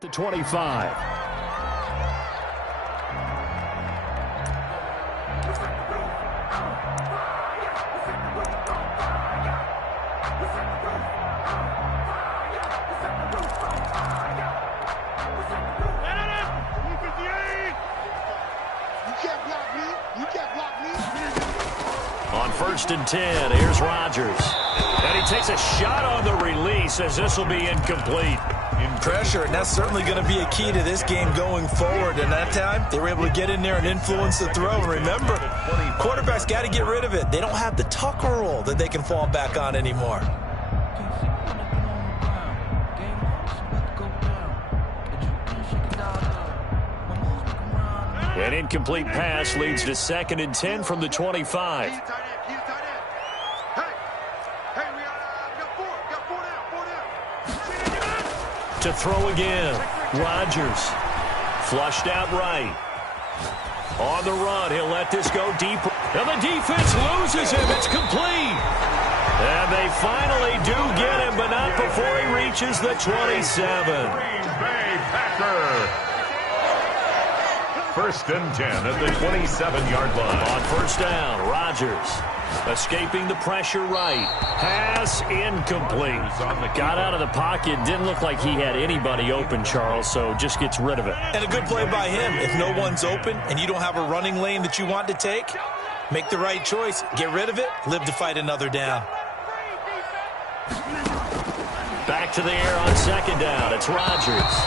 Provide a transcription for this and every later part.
The 25. On 1st and 10, here's Rodgers. And he takes a shot on the release as this will be incomplete. Pressure, and that's certainly going to be a key to this game going forward. And that time, they were able to get in there and influence the throw. And remember, quarterbacks got to get rid of it. They don't have the tuck roll that they can fall back on anymore. An incomplete pass leads to 2nd and 10 from the 25. To throw again. Rodgers. Flushed out right. On the run, he'll let this go deep. And the defense loses him. It's complete. And they finally do get him, but not before he reaches the 27. Green Bay Packer. 1st and 10 at the 27-yard line. On 1st down, Rodgers escaping the pressure right. Pass incomplete. Got out of the pocket. Didn't look like he had anybody open, Charles, so just gets rid of it. And a good play by him. If no one's open and you don't have a running lane that you want to take, make the right choice. Get rid of it. Live to fight another down. Back to the air on 2nd down. It's Rodgers.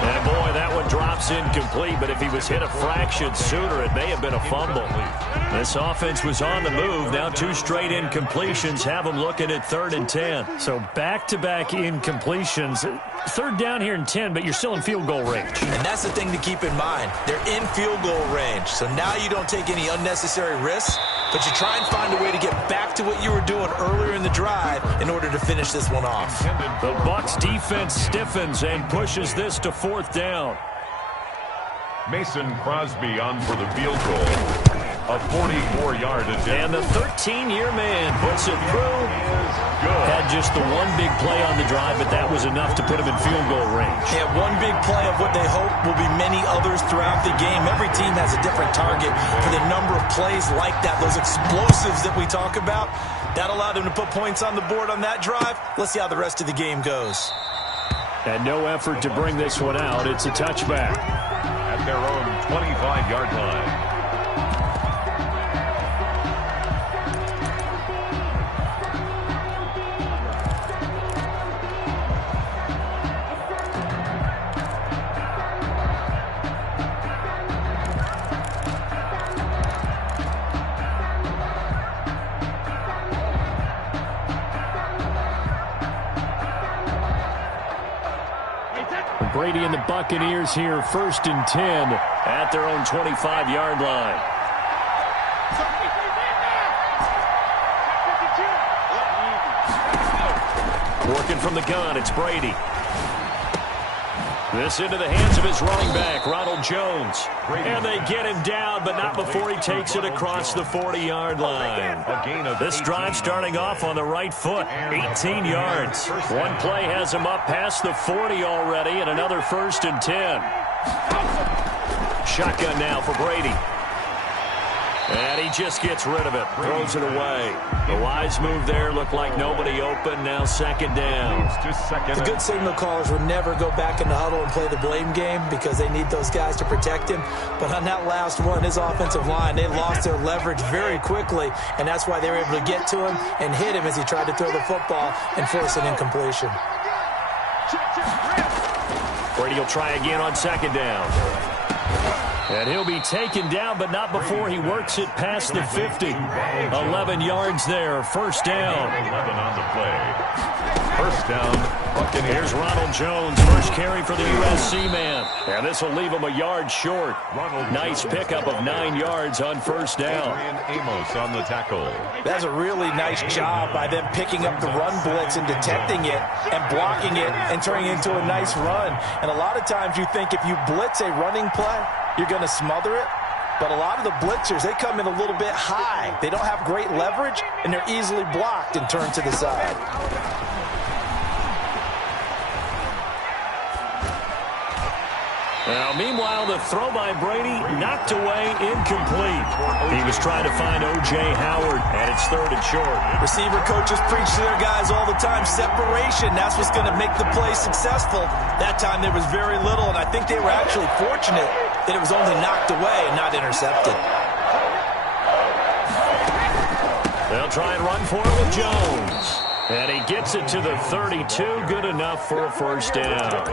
And, boy, that one drops incomplete, but if he was hit a fraction sooner, it may have been a fumble. This offense was on the move. Now 2 straight incompletions have them looking at 3rd and 10. So back-to-back incompletions. 3rd down here and 10, but you're still in field goal range. And that's the thing to keep in mind. They're in field goal range. So now you don't take any unnecessary risks, but you try and find a way to get back to what you were doing earlier in the drive in order to finish this one off. The Bucs defense stiffens and pushes this to 4th down. Mason Crosby on for the field goal. A 44-yard attempt. And the 13-year man puts it through. Had just the one big play on the drive, but that was enough to put him in field goal range. Yeah, one big play of what they hope will be many others throughout the game. Every team has a different target for the number of plays like that, those explosives that we talk about. That allowed him to put points on the board on that drive. Let's see how the rest of the game goes. And no effort to bring this one out. It's a touchback. At their own 25-yard line. Brady and the Buccaneers here, 1st and 10 at their own 25-yard line. Working from the gun, it's Brady. This into the hands of his running back, Ronald Jones. And they get him down, but not before he takes it across the 40-yard line. This drive starting off on the right foot, 18 yards. One play has him up past the 40 already, and another 1st and 10. Shotgun now for Brady. And he just gets rid of it, throws it away. The wise move there, looked like nobody open, now 2nd down. The good signal callers would never go back in the huddle and play the blame game because they need those guys to protect him. But on that last one, his offensive line, they lost their leverage very quickly, and that's why they were able to get to him and hit him as he tried to throw the football and force an incompletion. Brady will try again on 2nd down. And he'll be taken down, but not before he works it past the 50. 11 yards there, 1st down. 11 on the play. 1st down, Buccaneers. Here's Ronald Jones, first carry for the USC man. And this will leave him a yard short. Nice pickup of 9 yards on 1st down. Amos on the tackle. That's a really nice job by them picking up the run blitz and detecting it and blocking it and turning it into a nice run. And a lot of times you think if you blitz a running play, you're going to smother it. But a lot of the blitzers, they come in a little bit high. They don't have great leverage, and they're easily blocked and turned to the side. Now, meanwhile, the throw by Brady knocked away, incomplete. He was trying to find O.J. Howard, and it's 3rd and short. Receiver coaches preach to their guys all the time. Separation, that's what's going to make the play successful. That time there was very little, and I think they were actually fortunate that it was only knocked away and not intercepted. They'll try and run for it with Jones. And he gets it to the 32, good enough for a first down.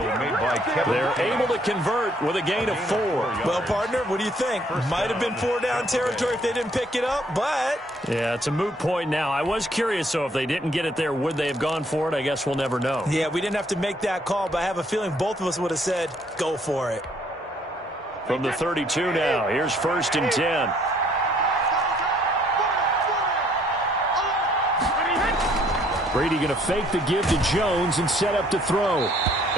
They're able to convert with a gain of 4. Well, partner, what do you think? Might have been 4-down territory if they didn't pick it up, but... Yeah, it's a moot point now. I was curious, so if they didn't get it there, would they have gone for it? I guess we'll never know. Yeah, we didn't have to make that call, but I have a feeling both of us would have said, go for it. From the 32 now, here's 1st and 10. Brady going to fake the give to Jones and set up to throw.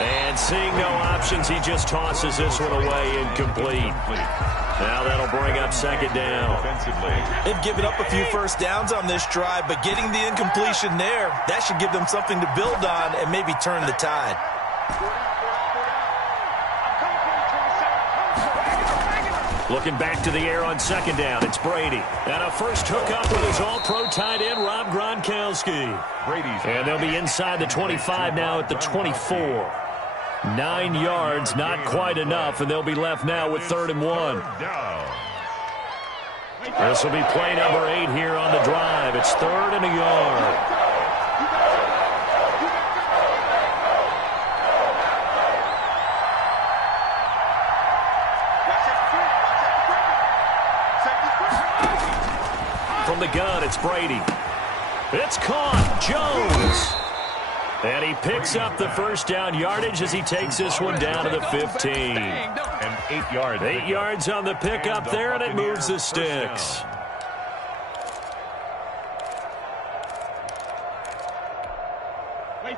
And seeing no options, he just tosses this one away, incomplete. Now that'll bring up 2nd down. They've given up a few first downs on this drive, but getting the incompletion there, that should give them something to build on and maybe turn the tide. Looking back to the air on 2nd down, it's Brady. And a first hookup with his all-pro tight end, Rob Gronkowski. And they'll be inside the 25 now at the 24. 9 yards, not quite enough, and they'll be left now with 3rd and 1. This will be play number 8 here on the drive. It's 3rd and a yard. From the gun, it's Brady. It's caught. Jones. And he picks up the first down yardage as he takes this one down to the 15. And 8 yards. 8 yards on the pickup there, and it moves the sticks.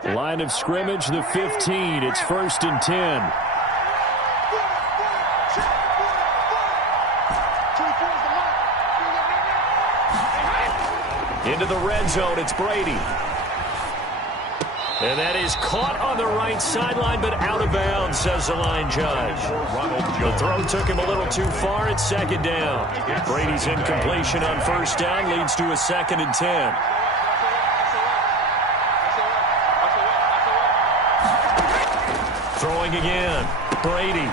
Line of scrimmage, the 15. It's 1st and 10. Into the red zone, it's Brady. And that is caught on the right sideline, but out of bounds, says the line judge. The throw took him a little too far. It's 2nd down. Brady's incompletion on 1st down leads to a 2nd and 10. Throwing again. Brady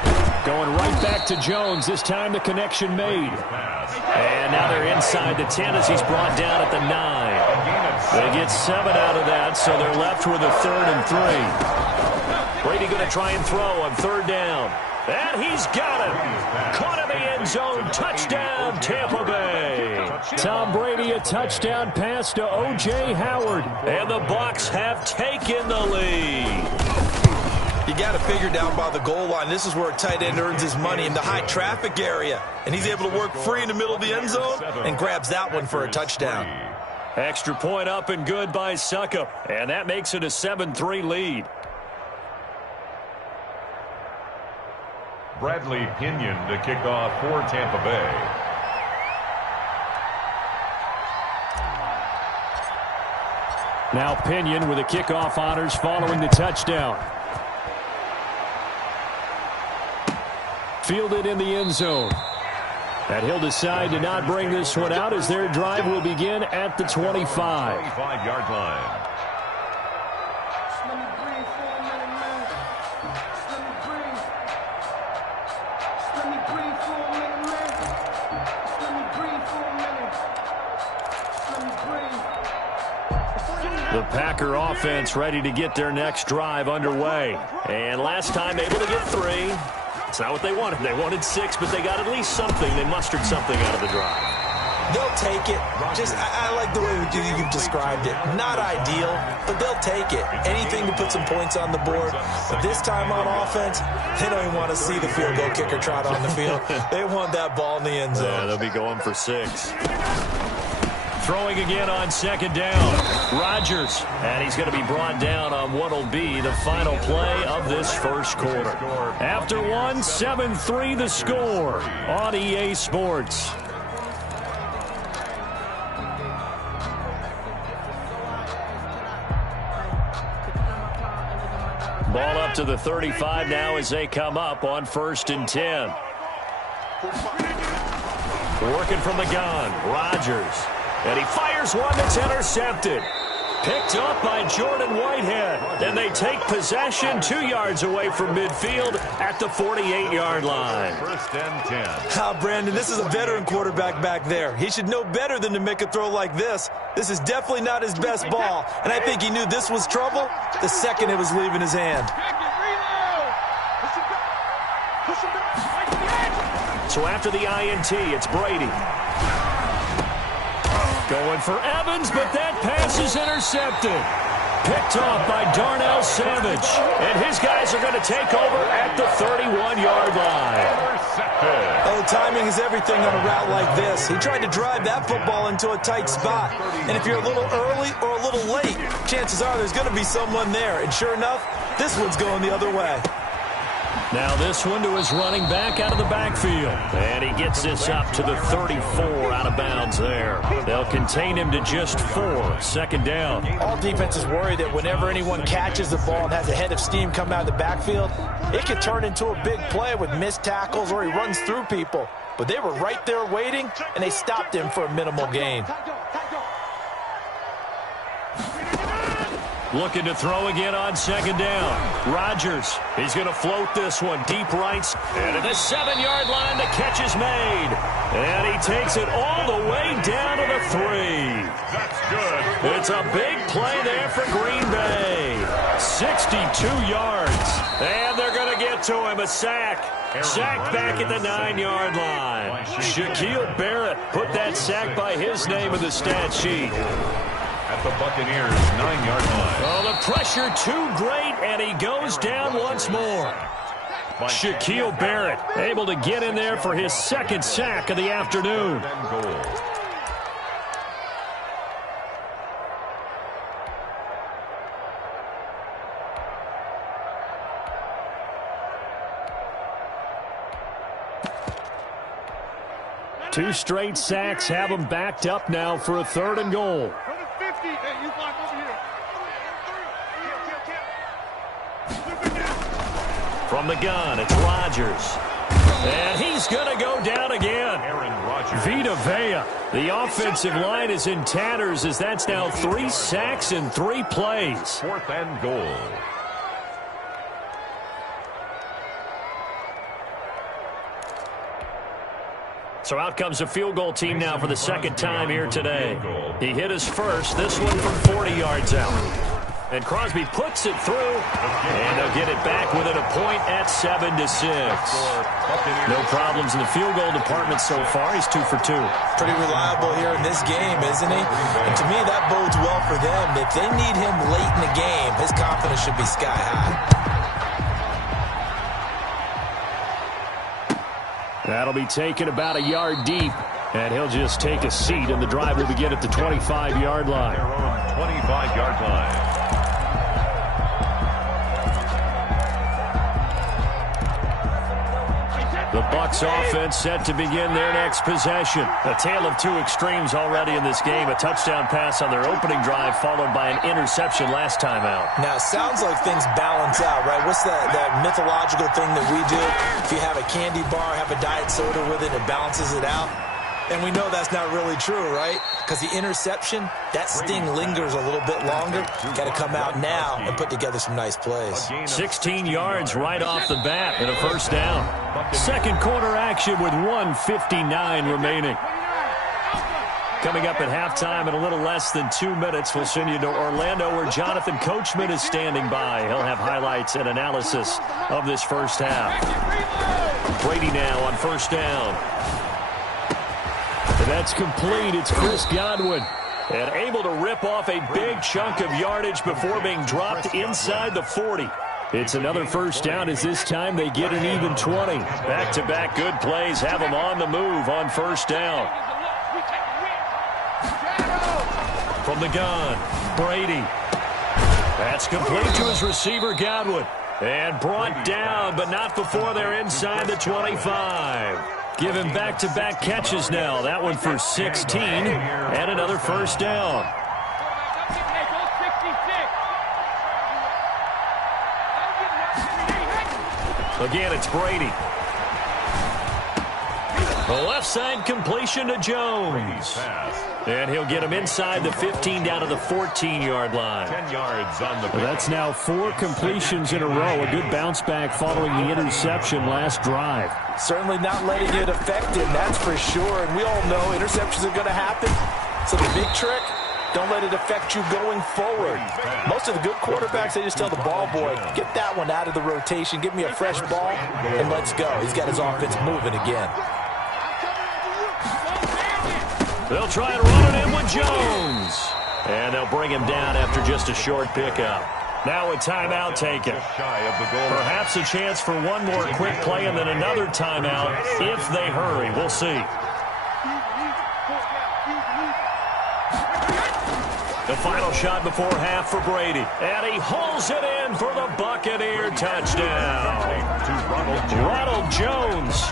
going right back to Jones. This time the connection made. And now they're inside the 10 as he's brought down at the 9. They get 7 out of that, so they're left with a 3rd and 3. Brady going to try and throw on 3rd down. And he's got it. Caught in the end zone. Touchdown, Tampa Bay. Tom Brady, a touchdown pass to O.J. Howard. And the Bucs have taken the lead. You got to figure down by the goal line. This is where a tight end earns his money, in the high traffic area. And he's able to work free in the middle of the end zone and grabs that one for a touchdown. Extra point up and good by Suckup. And that makes it a 7-3 lead. Bradley Pinion to kick off for Tampa Bay. Now Pinion with the kickoff honors following the touchdown. Fielded in the end zone. And he'll decide to not bring this one out as their drive will begin at the 25. 25-yard line. The Packer offense ready to get their next drive underway. And last time able to get 3. It's not what they wanted. They wanted 6, but they got at least something. They mustered something out of the drive. They'll take it. I like the way you've described it. Not ideal, but they'll take it. Anything to put some points on the board. But this time on offense, they don't even want to see the field goal kicker trot on the field. They want that ball in the end zone. Yeah, they'll be going for 6. Throwing again on 2nd down. Rodgers. And he's going to be brought down on what will be the final play of this first quarter. After 1, 7-3 the score on EA Sports. Ball up to the 35 now as they come up on 1st and 10. Working from the gun, Rodgers. And he fires one that's intercepted. Picked up by Jordan Whitehead. And they take possession 2 yards away from midfield at the 48-yard line. 1st and 10. Brandon, this is a veteran quarterback back there. He should know better than to make a throw like this. This is definitely not his best ball. And I think he knew this was trouble the second it was leaving his hand. So after the INT, it's Brady. Going for Evans, but that pass is intercepted. Picked off by Darnell Savage. And his guys are going to take over at the 31-yard line. Oh, timing is everything on a route like this. He tried to drive that football into a tight spot. And if you're a little early or a little late, chances are there's going to be someone there. And sure enough, this one's going the other way. Now this one to his running back out of the backfield. And he gets this up to the 34 out of bounds there. They'll contain him to just 4. 2nd down. All defenses worry that whenever anyone catches the ball and has a head of steam come out of the backfield, it could turn into a big play with missed tackles or he runs through people. But they were right there waiting, and they stopped him for a minimal gain. Looking to throw again on 2nd down. Rodgers, he's going to float this one deep right. And at the 7-yard line, the catch is made. And he takes it all the way down to the 3. That's good. It's a big play there for Green Bay. 62 yards. And they're going to get to him. A sack. Sacked back at the 9-yard line. Shaquille Barrett put that sack by his name in the stat sheet. At the Buccaneers' 9-yard line. Oh, the pressure too great, and he goes down once more. Shaquille Barrett able to get in there for his 2nd sack of the afternoon. Two straight sacks have him backed up now for a 3rd and goal. From the gun, it's Rodgers. And he's going to go down again. Vita Vea. The offensive line is in tatters as that's now 3 sacks in 3 plays. 4th and goal. So out comes a field goal team now for the 2nd time here today. He hit his first, this one from 40 yards out. And Crosby puts it through, and they'll get it back within a point at 7-6. No problems in the field goal department so far. He's 2 for 2. Pretty reliable here in this game, isn't he? And to me, that bodes well for them. If they need him late in the game, his confidence should be sky high. That'll be taken about a yard deep, and he'll just take a seat, and the drive will begin at the 25-yard line. Their own 25-yard line. The Bucs offense set to begin their next possession. A tale of 2 extremes already in this game. A touchdown pass on their opening drive followed by an interception last time out. Now, it sounds like things balance out, right? What's that mythological thing that we do? If you have a candy bar, have a diet soda with it, it balances it out. And we know that's not really true, right? Because the interception, that sting lingers a little bit longer. Got to come out now and put together some nice plays. 16 yards right off the bat and a 1st down. 2nd quarter action with 1:59 remaining. Coming up at halftime in a little less than 2 minutes, we'll send you to Orlando where Jonathan Coachman is standing by. He'll have highlights and analysis of this first half. Brady now on 1st down. And that's complete. It's Chris Godwin. And able to rip off a big chunk of yardage before being dropped inside the 40. It's another 1st down as this time they get an even 20. Back-to-back good plays have them on the move on 1st down. From the gun, Brady. That's complete to his receiver, Godwin. And brought down, but not before they're inside the 25. Give him back-to-back catches now. That one for 16 and another 1st down. Again, it's Brady. The left side completion to Jones. And he'll get him inside the 15 down to the 14-yard line. 10 yards on the That's now 4 completions in a row. A good bounce back following the interception last drive. Certainly not letting it affect him, that's for sure. And we all know interceptions are going to happen. So the big trick, don't let it affect you going forward. Most of the good quarterbacks, they just tell the ball boy, get that one out of the rotation, give me a fresh ball, and let's go. He's got his offense moving again. They'll try and run it in with Jones. And they'll bring him down after just a short pickup. Now a timeout taken. Perhaps a chance for one more quick play and then another timeout if they hurry. We'll see. The final shot before half for Brady. And he hauls it in for the Buccaneer touchdown. Ronald Jones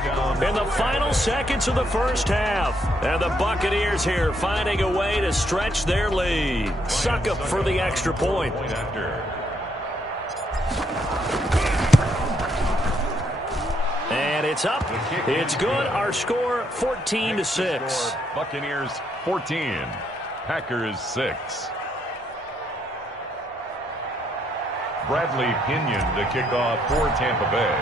in the final seconds of the first half. And the Buccaneers here finding a way to stretch their lead. Suck up for the extra point. And it's up. It's good. Our score 14-6. Buccaneers 14. Packers 6. Bradley Pinion to kick off for Tampa Bay.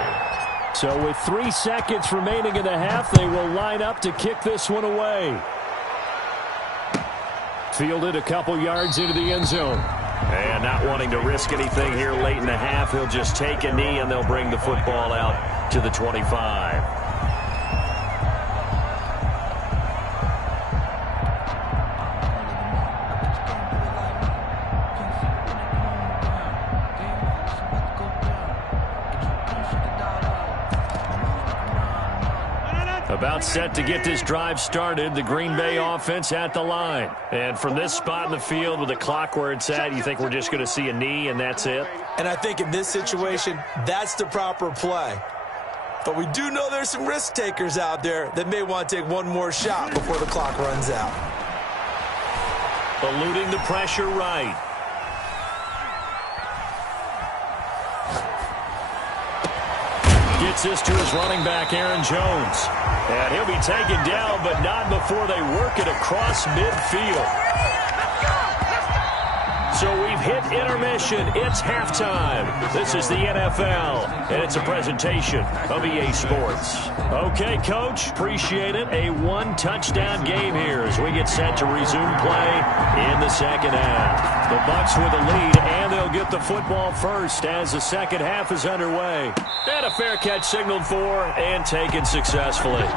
So with 3 seconds remaining in the half, they will line up to kick this one away. Fielded a couple yards into the end zone. And not wanting to risk anything here late in the half, he'll just take a knee and they'll bring the football out to the 25. About set to get this drive started. The Green Bay offense at the line. And from this spot in the field with the clock where it's at, you think we're just going to see a knee and that's it? And I think in this situation, that's the proper play. But we do know there's some risk takers out there that may want to take one more shot before the clock runs out. Eluding the pressure right. Gets this to his running back, Aaron Jones. And he'll be taken down, but not before they work it across midfield. So we've hit intermission. It's halftime. This is the NFL, and it's a presentation of EA Sports. Okay, Coach, appreciate it. A one-touchdown game here as we get set to resume play in the second half. The Bucs with a lead, and they'll get the football first as the second half is underway. And a fair catch signaled for and taken successfully.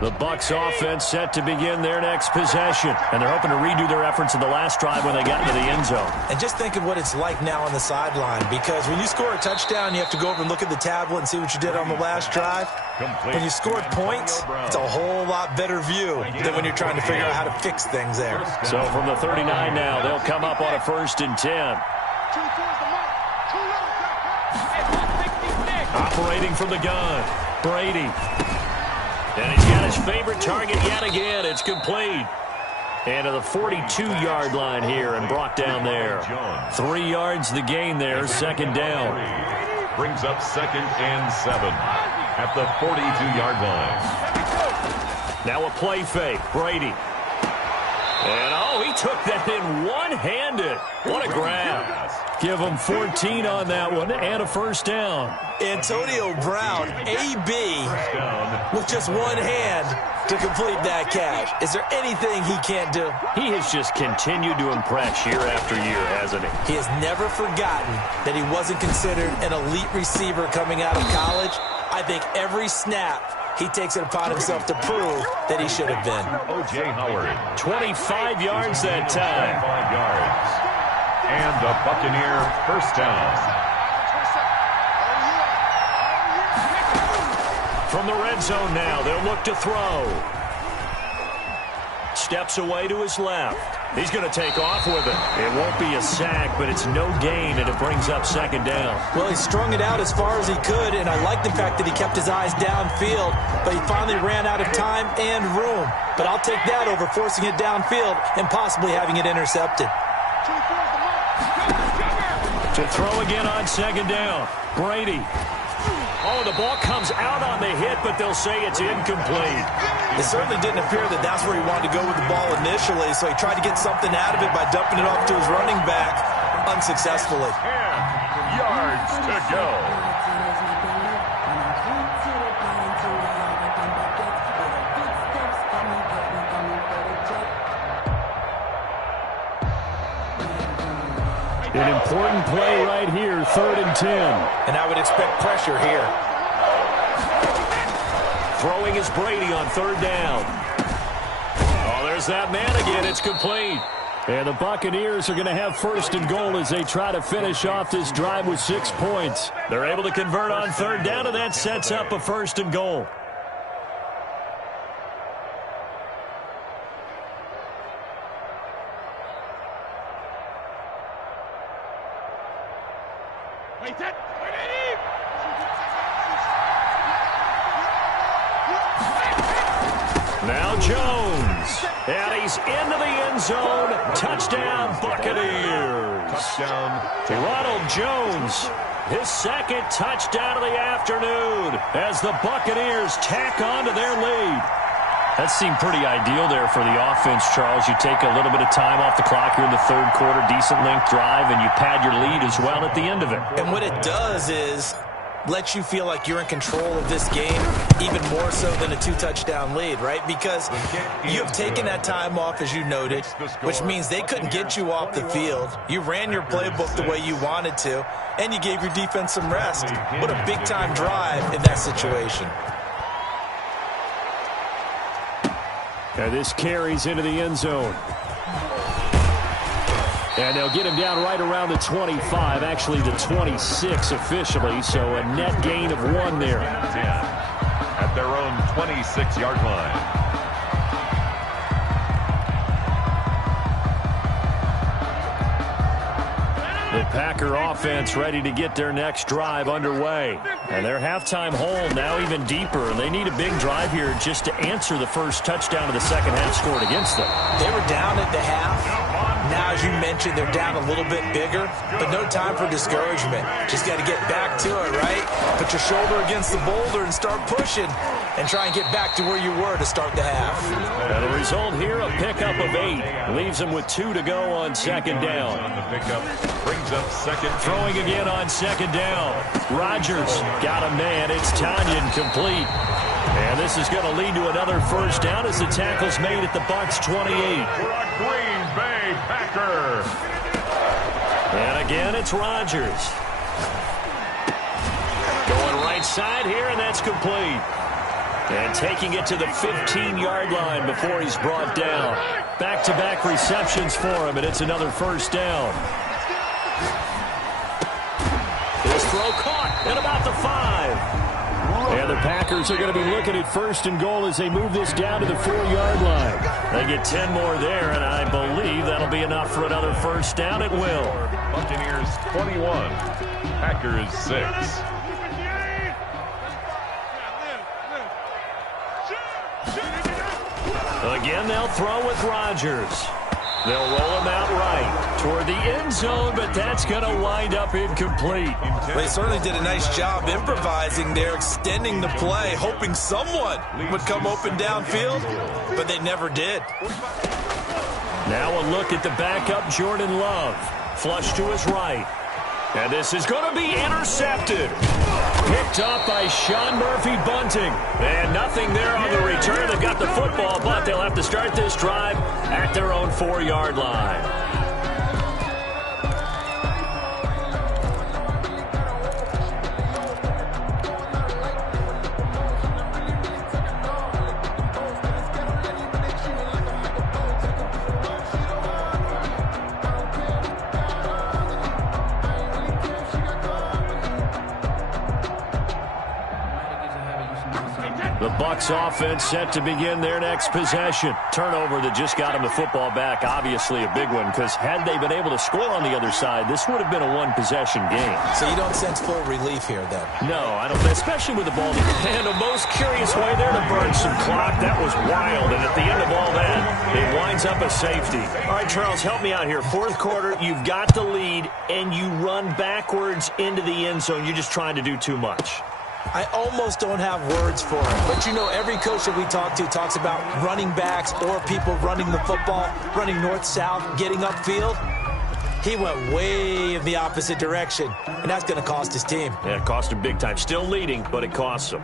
The Bucs offense set to begin their next possession. And they're hoping to redo their efforts in the last drive when they got into the end zone. And just think of what it's like now on the sideline, because when you score a touchdown, you have to go over and look at the tablet and see what you did on the last drive. When you scored points, it's a whole lot better view than when you're trying to figure out how to fix things there. So from the 39 now, they'll come up on a 1st and 10. Operating from the gun, Brady. And he's got his favorite target yet again. It's complete. And to the 42-yard line here and brought down there. 3 yards the gain there, second down. Brings up 2nd and 7 at the 42-yard line. Now a play fake. Brady. And, oh, he took that in one-handed. What a grab. Give him 14 on that one and a first down. Antonio Brown, AB, with just one hand to complete that catch. Is there anything he can't do? He has just continued to impress year after year, hasn't he? He has never forgotten that he wasn't considered an elite receiver coming out of college. I think every snap he takes it upon himself to prove that he should have been. O.J. Howard. 25 yards that time. 25 yards. And the Buccaneer first down. From the red zone now, they'll look to throw. Steps away to his left. He's going to take off with it. It won't be a sack, but it's no gain, and it brings up second down. Well, he strung it out as far as he could, and I like the fact that he kept his eyes downfield, but he finally ran out of time and room. But I'll take that over forcing it downfield and possibly having it intercepted. To throw again on second down. Brady. Oh, the ball comes out on the hit, but they'll say it's incomplete. It certainly didn't appear that that's where he wanted to go with the ball initially, so he tried to get something out of it by dumping it off to his running back unsuccessfully. 10 yards to go. An important play right here, 3rd and 10. And I would expect pressure here. Throwing is Brady on 3rd down. Oh, there's that man again. It's complete. And the Buccaneers are going to have 1st and goal as they try to finish off this drive with 6 points. They're able to convert on 3rd down, and that sets up a 1st and goal. Now Jones, and he's into the end zone. Touchdown, Buccaneers. Touchdown. Ronald Jones, his 2nd touchdown of the afternoon as the Buccaneers tack on to their lead. That seemed pretty ideal there for the offense, Charles. You take a little bit of time off the clock here in the 3rd quarter, decent length drive, and you pad your lead as well at the end of it. And what it does is lets you feel like you're in control of this game even more so than a 2-touchdown lead, right? Because you have taken that time off, as you noted, which means they couldn't get you off the field. You ran your playbook the way you wanted to, and you gave your defense some rest. What a big-time drive in that situation. And this carries into the end zone. And they'll get him down right around the 25, actually the 26 officially, so a net gain of 1 there. At their own 26-yard line. The Packer offense ready to get their next drive underway. And their halftime hole now even deeper, and they need a big drive here just to answer the first touchdown of the second half scored against them. They were down at the half. Now, as you mentioned, they're down a little bit bigger, but no time for discouragement. Just got to get back to it, right? Put your shoulder against the boulder and start pushing and try and get back to where you were to start the half. And the result here, a pickup of 8. Leaves them with 2 to go on 2nd down. The pickup brings up 2nd. Throwing again on 2nd down. Rodgers got a man. It's Tanyan complete. And this is going to lead to another first down as the tackle's made at the Bucs 28. For a Green Bay Packer. And again, it's Rodgers. Going right side here, and that's complete. And taking it to the 15-yard line before he's brought down. Back-to-back receptions for him, and it's another first down. His throw caught at about the 5. And the Packers are going to be looking at 1st and goal as they move this down to the 4-yard line. They get 10 more there, and I believe that'll be enough for another first down. It will. Buccaneers 21, Packers 6. Again, they'll throw with Rodgers. They'll roll him out right toward the end zone, but that's going to wind up incomplete. They certainly did a nice job improvising there, extending the play, hoping someone would come open downfield, but they never did. Now a look at the backup, Jordan Love. Flush to his right. And this is going to be intercepted. Picked up by Sean Murphy-Bunting. And nothing there on the return. They've got the football, but they'll have to start this drive at their own 4-yard line. The Bucs offense set to begin their next possession. Turnover that just got them the football back. Obviously a big one, because had they been able to score on the other side, this would have been a one-possession game. So you don't sense full relief here, then? No, I don't, especially with the ball. And the most curious way there to burn some clock. That was wild, and at the end of all that, it winds up a safety. All right, Charles, help me out here. Fourth quarter, you've got the lead, and you run backwards into the end zone. You're just trying to do too much. I almost don't have words for it. But, you know, every coach that we talk to talks about running backs or people running the football, running north-south, getting upfield. He went way in the opposite direction, and that's going to cost his team. Yeah, it cost him big time. Still leading, but it costs him.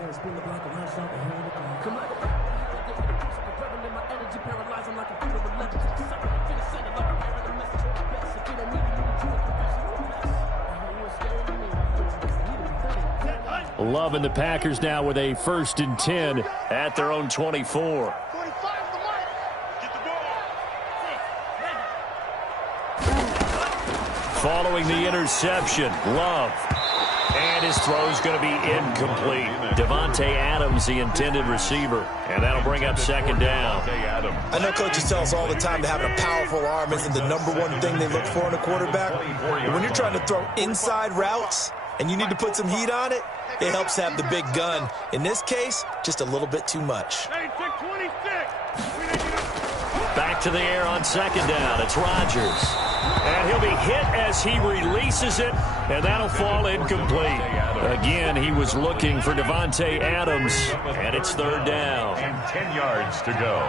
Love and the Packers now with a 1st and 10 at their own 24. Following the interception, Love. And his throw is going to be incomplete. Davante Adams, the intended receiver. And that'll bring up 2nd down. I know coaches tell us all the time that having a powerful arm isn't the #1 thing they look for in a quarterback. But when you're trying to throw inside routes and you need to put some heat on it, it helps have the big gun. In this case, just a little bit too much. Back to the air on 2nd down. It's Rodgers. And he'll be hit as he releases it, and that'll fall incomplete. Again, he was looking for Davante Adams, and it's 3rd down. And 10 yards to go.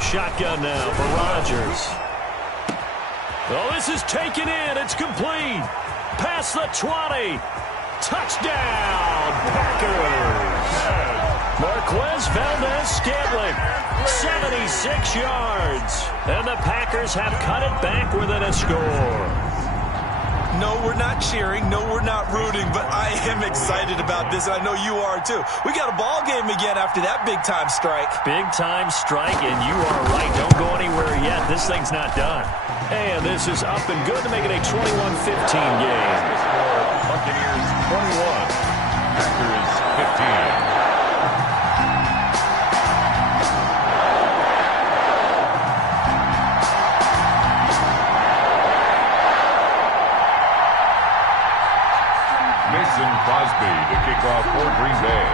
Shotgun now for Rodgers. Oh, this is taken in. It's complete. Past the 20. Touchdown, Packers. Marquez Valdez-Scantling, 76 yards. And the Packers have cut it back within a score. No, we're not cheering. No, we're not rooting. But I am excited about this, and I know you are too. We got a ball game again after that big-time strike. Big-time strike, and you are right. Don't go anywhere yet. This thing's not done. And this is up and good to make it a 21-15 game. Buccaneers 21, Packers 15. Mason Crosby to kick off for Green Bay.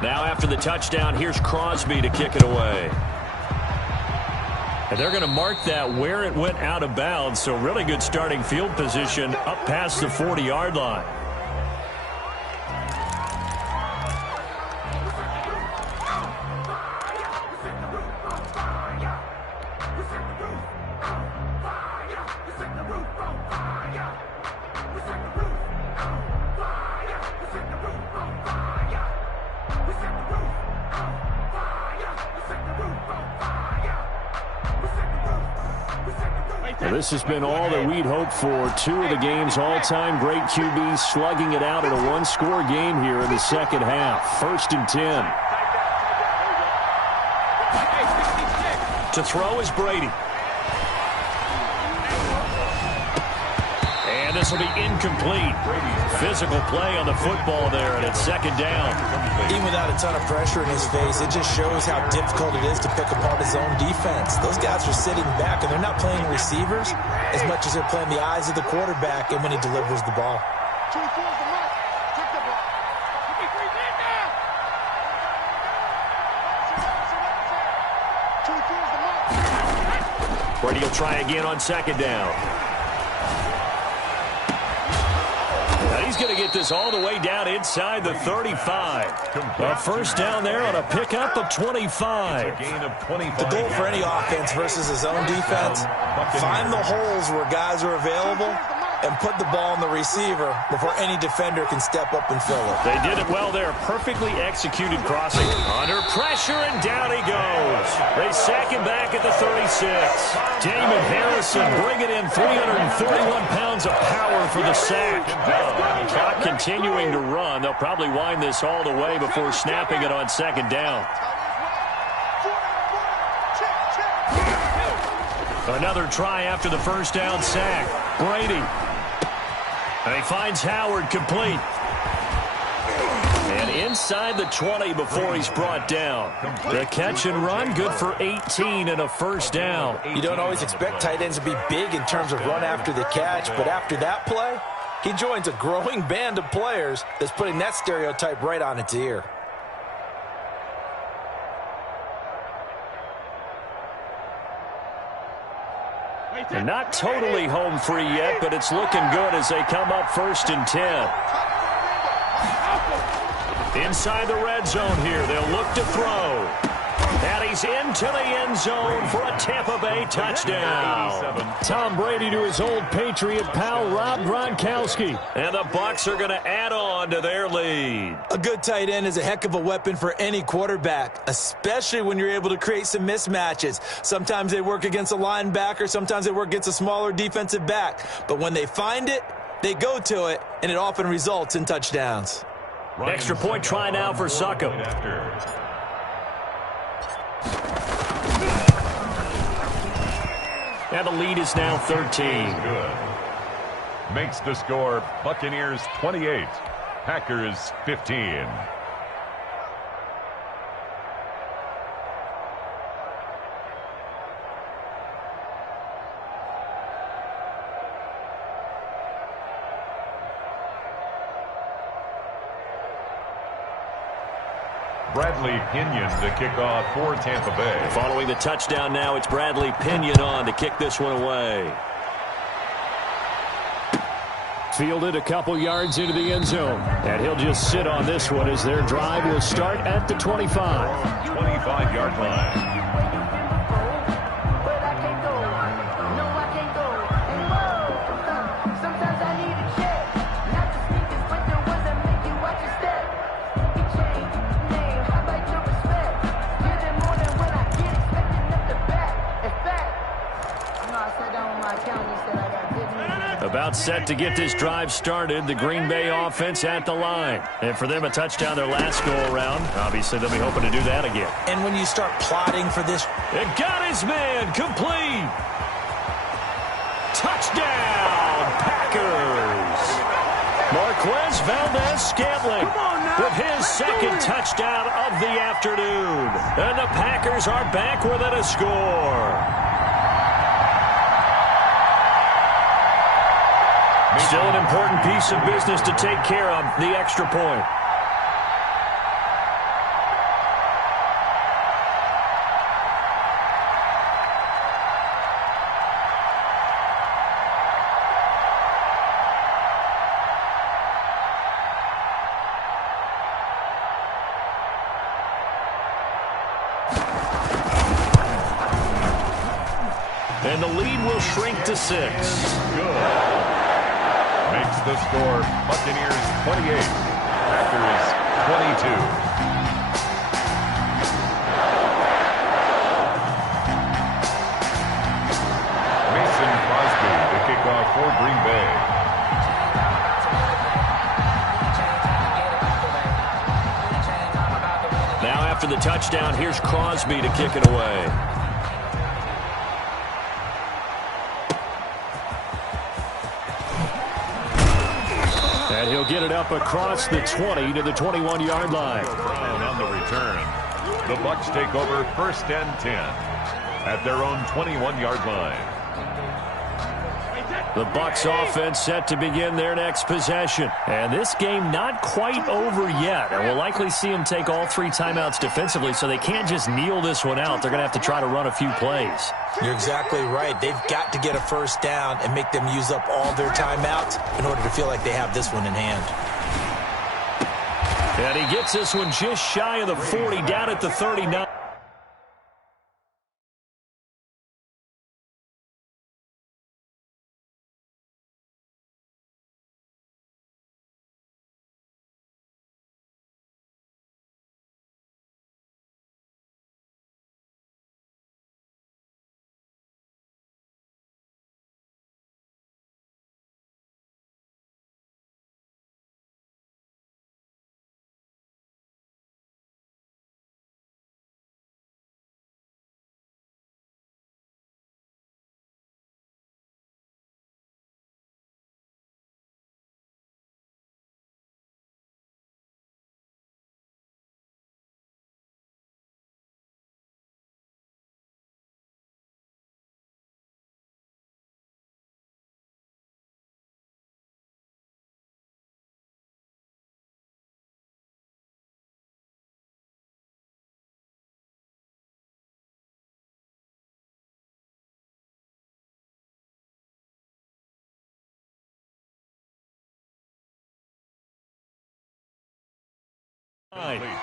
Now after the touchdown, here's Crosby to kick it away. And they're going to mark that where it went out of bounds, so really good starting field position up past the 40-yard line. This has been all that we'd hoped for. 2 of the game's all-time great QBs slugging it out in a one-score game here in the second half. 1st and 10. To throw is Brady. And this will be incomplete. Physical play on the football there, and it's second down. Even without a ton of pressure in his face, it just shows how difficult it is to pick apart his own defense. Those guys are sitting back, and they're not playing receivers as much as they're playing the eyes of the quarterback and when he delivers the ball. Brady will try again on second down. Now he's going to get this all the way down inside the 35. A first down there on a pickup of 25. The goal for any offense versus his own defense, find the holes where guys are available and put the ball on the receiver before any defender can step up and fill it. They did it well there. Perfectly executed crossing. Under pressure, and down he goes. They sack him back at the 36. Damon Harrison bringing in 331 pounds of power for the sack. Clock continuing to run. They'll probably wind this all the way before snapping it on second down. Another try after the first down sack. Brady. And he finds Howard complete. And inside the 20 before he's brought down. The catch and run, good for 18 and a first down. You don't always expect tight ends to be big in terms of run after the catch, but after that play, he joins a growing band of players that's putting that stereotype right on its ear. They're not totally home free yet, but it's looking good as they come up 1st and 10. Inside the red zone here, they'll look to throw. And he's into the end zone for a Tampa Bay touchdown. Tom Brady to his old Patriot pal, Rob Gronkowski. And the Bucs are going to add on to their lead. A good tight end is a heck of a weapon for any quarterback, especially when you're able to create some mismatches. Sometimes they work against a linebacker, sometimes they work against a smaller defensive back. But when they find it, they go to it, and it often results in touchdowns. Extra point try now for Succop. And the lead is now 13. Good. Makes the score Buccaneers 28, Packers 15. Bradley Pinion to kick off for Tampa Bay. Following the touchdown now, it's Bradley Pinion on to kick this one away. Fielded a couple yards into the end zone. And he'll just sit on this one as their drive will start at the 25. 25-yard line. About set to get this drive started. The Green Bay offense at the line. And for them, a touchdown their last go-around. Obviously, they'll be hoping to do that again. And when you start plotting for this... It got his man complete. Touchdown, Packers. Marquez Valdez-Scantling with his second touchdown of the afternoon. And the Packers are back within a score. Still an important piece of business to take care of, the extra point. And the lead will shrink to 6. Good. Makes the score Buccaneers 28, Packers 22. Mason Crosby to kick off for Green Bay. Now after the touchdown, here's Crosby to kick it away. And he'll get it up across the 20 to the 21-yard line. Brown on the return. The Bucs take over 1st and 10 at their own 21-yard line. The Bucs offense set to begin their next possession. And this game not quite over yet. And we'll likely see them take all 3 timeouts defensively, so they can't just kneel this one out. They're going to have to try to run a few plays. You're exactly right. They've got to get a first down and make them use up all their timeouts in order to feel like they have this one in hand. And he gets this one just shy of the 40, down at the 39.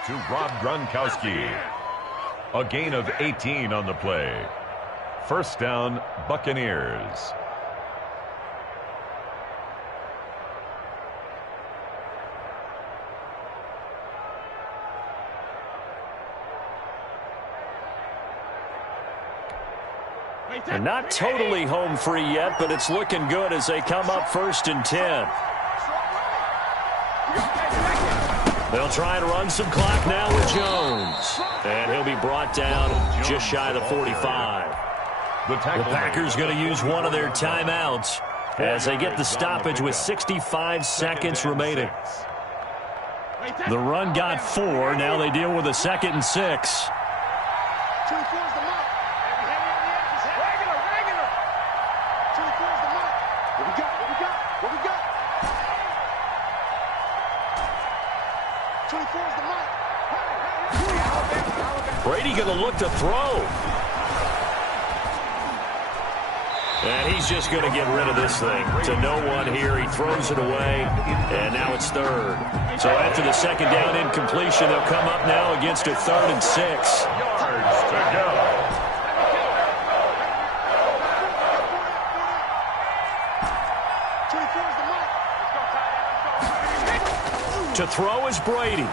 To Rob Gronkowski. A gain of 18 on the play. First down, Buccaneers. And not totally home free yet, but it's looking good as they come up 1st and 10. They'll try to run some clock now with Jones. And he'll be brought down just shy of the 45. The Packers going to use one of their timeouts as they get the stoppage with 65 seconds remaining. The run got 4. Now they deal with a 2nd and 6. Brady going to look to throw. And he's just going to get rid of this thing to no one here. He throws it away, and now it's 3rd. So after the 2nd down incompletion, they'll come up now against a 3rd and 6. Yards to go. To throw is Brady.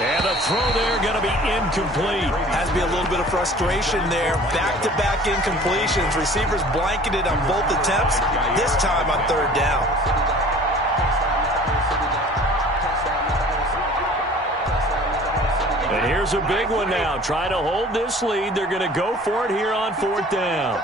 And a throw there going to be incomplete. Has to be a little bit of frustration there. Back-to-back incompletions. Receivers blanketed on both attempts, this time on 3rd down. And here's a big one now. Try to hold this lead. They're going to go for it here on 4th down.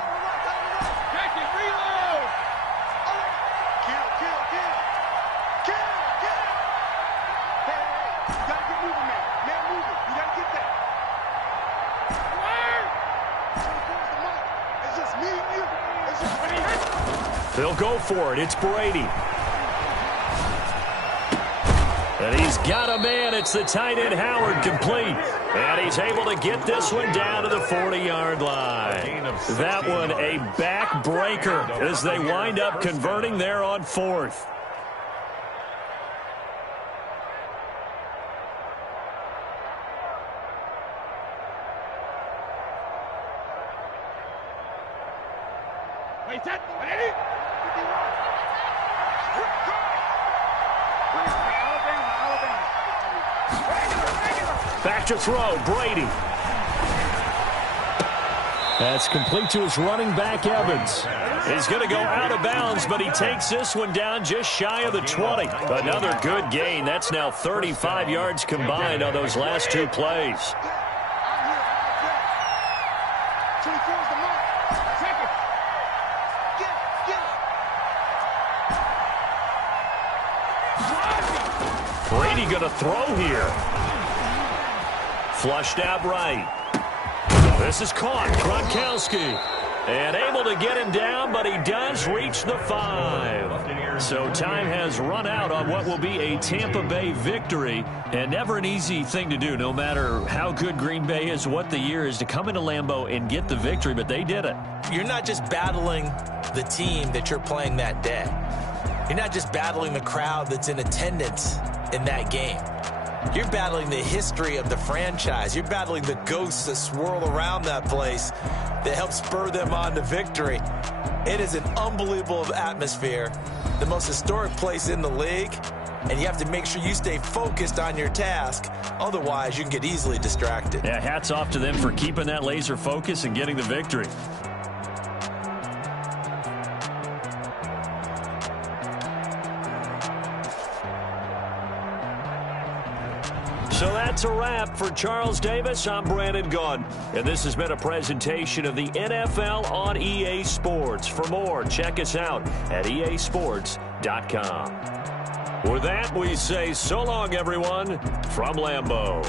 They'll go for it. It's Brady. And he's got a man. It's the tight end, Howard, complete. And he's able to get this one down to the 40-yard line. That one a back-breaker as they wind up converting there on 4th. Back to throw, Brady. That's complete to his running back, Evans. He's going to go out of bounds, but he takes this one down just shy of the 20. Another good gain. That's now 35 yards combined on those last 2 plays. Brady going to throw here. Flushed out right. This is caught. Gronkowski. And able to get him down, but he does reach the 5. So time has run out on what will be a Tampa Bay victory. And never an easy thing to do, no matter how good Green Bay is, what the year is, to come into Lambeau and get the victory. But they did it. You're not just battling the team that you're playing that day. You're not just battling the crowd that's in attendance in that game. You're battling the history of the franchise. You're battling the ghosts that swirl around that place that help spur them on to victory. It is an unbelievable atmosphere, the most historic place in the league, and you have to make sure you stay focused on your task. Otherwise, you can get easily distracted. Yeah, hats off to them for keeping that laser focus and getting the victory. So that's a wrap for Charles Davis. I'm Brandon Gunn, and this has been a presentation of the NFL on EA Sports. For more, check us out at easports.com. With that, we say so long, everyone, from Lambeau.